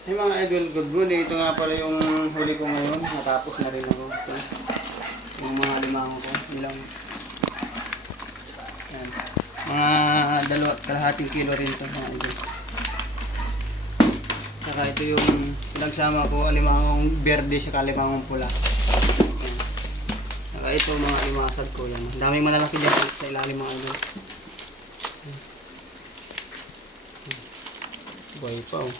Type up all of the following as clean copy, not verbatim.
Hey mga idol, good morning. Ito nga pala yung huli ko ngayon. Natapos na rin ako. Ito, yung mga limango ko. Ilang, yan. Mga 2.5 kilo rin ito mga idol. Saka ito yung pinagsama ko, alimangong berde sa alimangong pula. Yan. Saka ito mga limasag ko. Yan. Daming malalaki dyan sa ilalim mga idol. Buhay pa oh.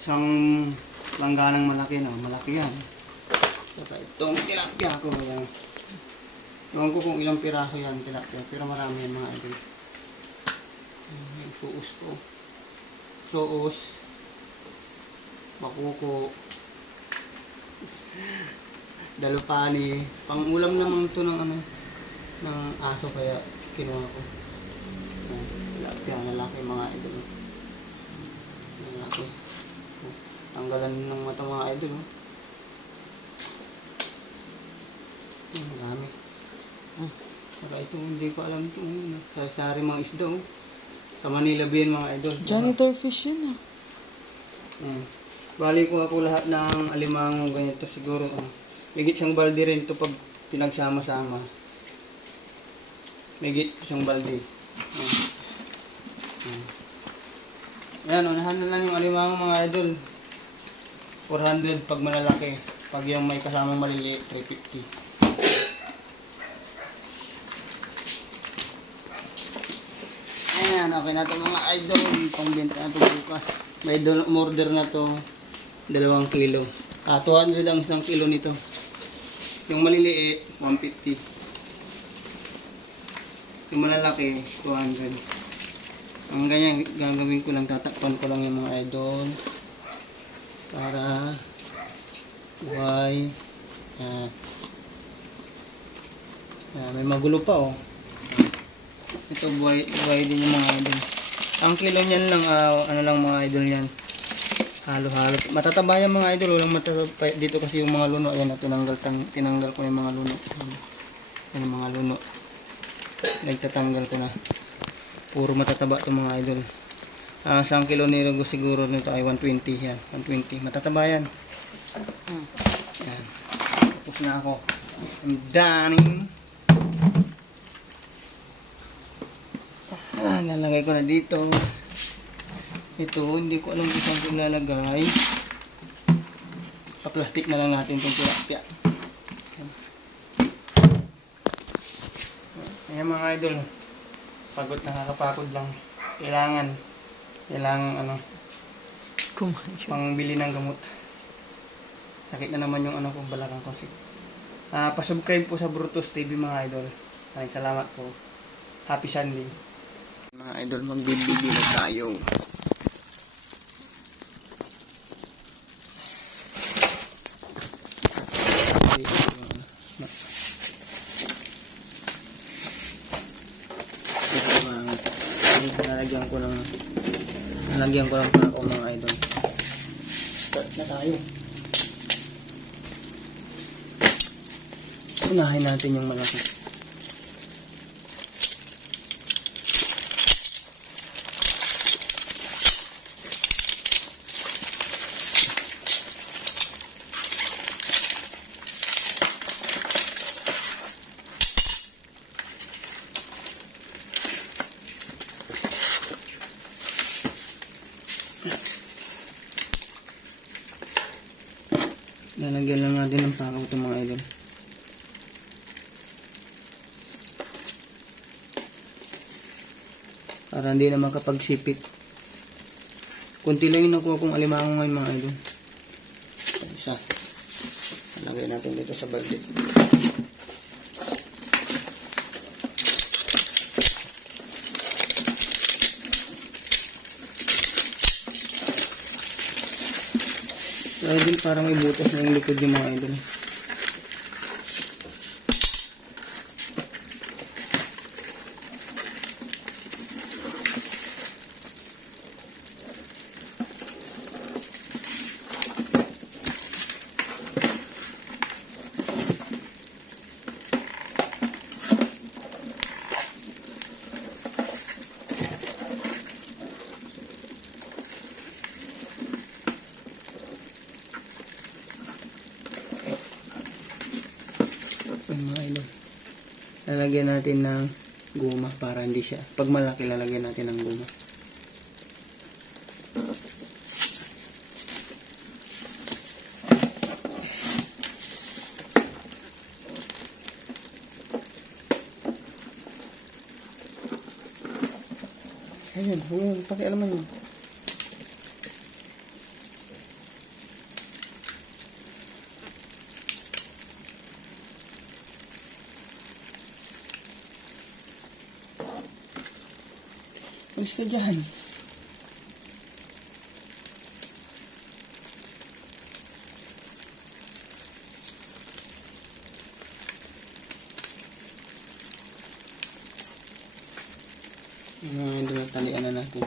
Isang langganang malaki na, malaki yan. Saka itong tilapia ko yan. Ewan ko kung ilang piraso yan tilapia, pero marami yan mga idol. Yung suus ko. Suus. Bakuko. Dalupani. Pang ulam naman ito ng ano, ng aso kaya kinuha ko. Tilapia, lalaki mga idol. Lalaki. Tanggalan ng mata mga idol. Marami. Saka ito, hindi ko alam ito. Sari mga isda. Sa Manila Bay mga idol. Janitor fish yun Bali ko ako lahat ng alimangong ganito siguro. Higit siyang balde rin ito pag pinagsama-sama. Higit siyang balde. Ayan, unahan na lang yung alimango mga idol. 400 pag malalaki. Pag yung may kasamang maliliit, 350. Ayan, okay na ito mga idol. Pangbenta na ito bukas. May order na ito 2 kilo. 200 ang 1 kilo nito. Yung maliliit, 150. Yung malalaki, 200. Ang ganyan, gagawin ko lang, tatakpan ko lang yung mga idol para buhay. May magulo pa oh. Ito buhay din yung mga idol. Ang kilo niyan lang, ano lang mga idol yan, halo-halo. Matataba yung mga idol, walang matataba dito kasi yung mga luno. Ayan, tinanggal ko yung mga luno. Yan yung mga luno. Nagtatanggal ko na. Puro matataba itong mga idol. 1 kilo nilugo siguro nito ay 120 yan. 120. Matataba yan. Yan. Tapos na ako. I'm done. Lalagay ko na dito. Ito, hindi ko alam kung saan ko lalagay. Sa plastic na lang natin itong tilapia. Ayan mga idol. Pagod, nakakapagod lang. Kailangan ano, pangbili ng gamot. Sakit na naman yung ano ko, balakang ko. Pa-subscribe po sa Brutus TV mga idol. Maraming salamat po. Happy Sunday. Mga idol, magbibigay na tayo. Nalagyan ko lang pa ako mga idol. Start na tayo. Unahin natin yung malaki. Lalagyan lang natin ng pakaw ito mga idol. Para hindi na makapagsipit. Kunti lang yung nakuha kong alimango ngayon mga idol. Isa. Lalagay natin dito sa balde. Idol, parang may butas na yung likod yung mga idol. lalagyan natin ng guma para hindi siya. Pag malaki, lalagyan natin ng guma. Ayan, pakialaman yun. Alis ka dyan. Talian na natin.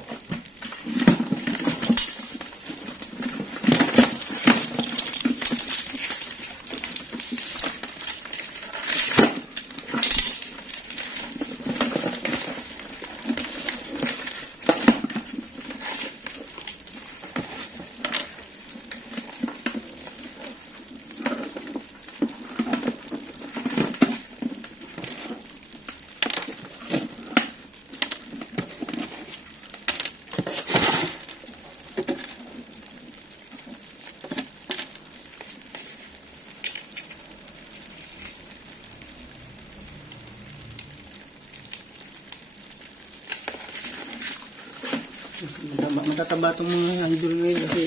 Matataba itong mga idol ngayon kasi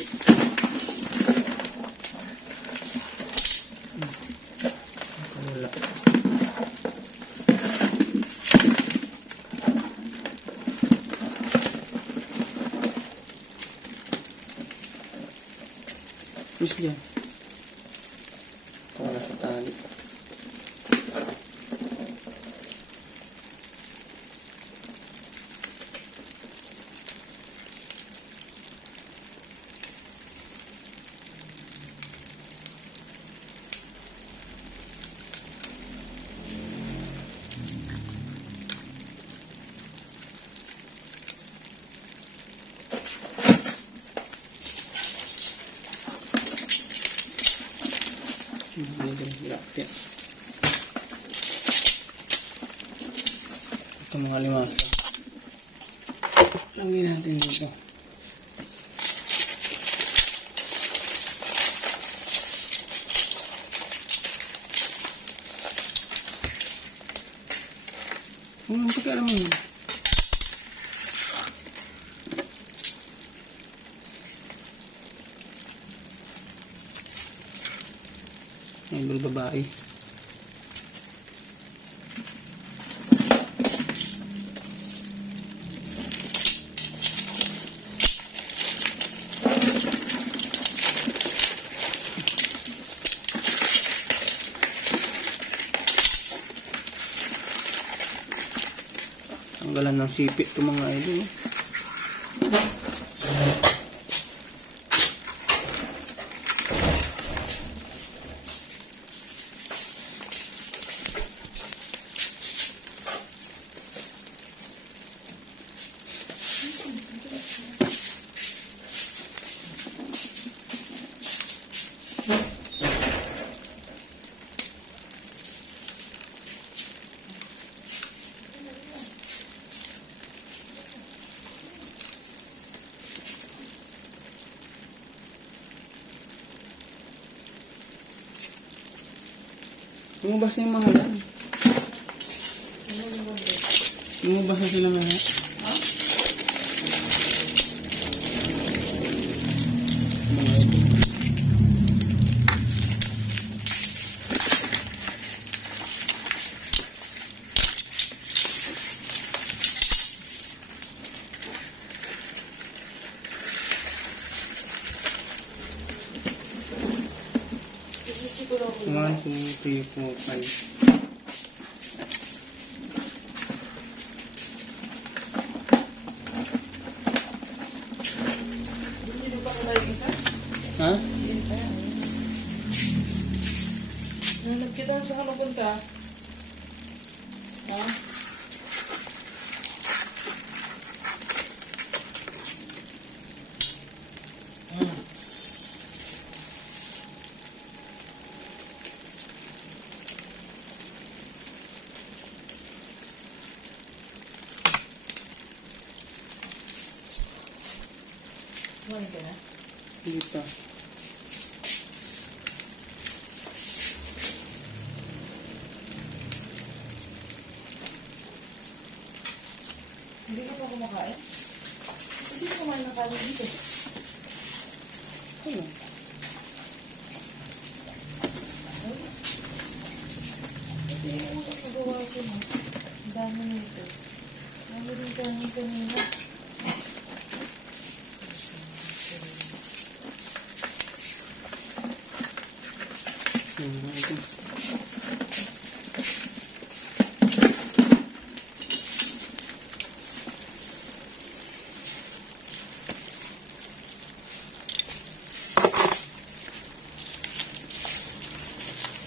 wala. Push dyan para sa tali. Ito mga lima. Lagyan natin dito. Pakialam mo yun. Idol babae. Tanggalan ng sipit ito mga idol. Lumabas na yung mga yan. Lumabas na sila mga yan. One, two, three, four, five. Ha? Nanap kita sa ano punta? Ha? Kumain ka na? Dito. Hindi ka pa kumakain? Kasi kumain ng kanin dito. Ano? Hindi mo ko nagawasin mo. Ang dami nito. Dami rin kanin kanina. Ito.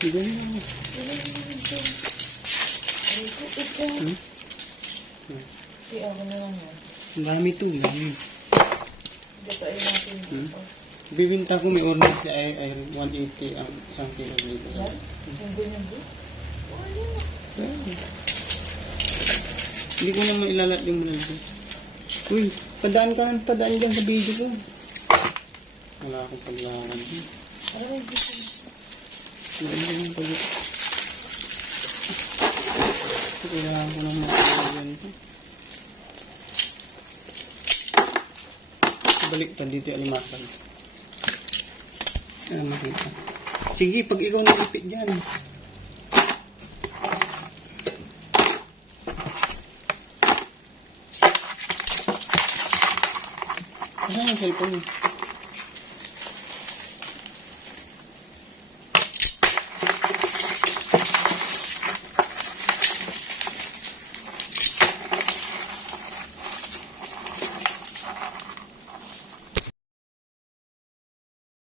Ganyan. Ay, ito. Hmm? Okay, ako na lang yan. Ang dami ito. Dami. Gatain natin dito. Bibinta ko may order si ay 180 ang isang kilo dito. Yan? Yung ganyan bro? Hindi ko naman ilalat yung malalaki. Uy, padaan dyan sa video ko. Wala akong paglakan. Ano yung dito? Wala akong paglakan. Kailangan ko ng mga ganito. Balik pa dito yung alimasan. Ano makita. Sige, pag ikaw nalipit dyan. Ano ang cellphone mo?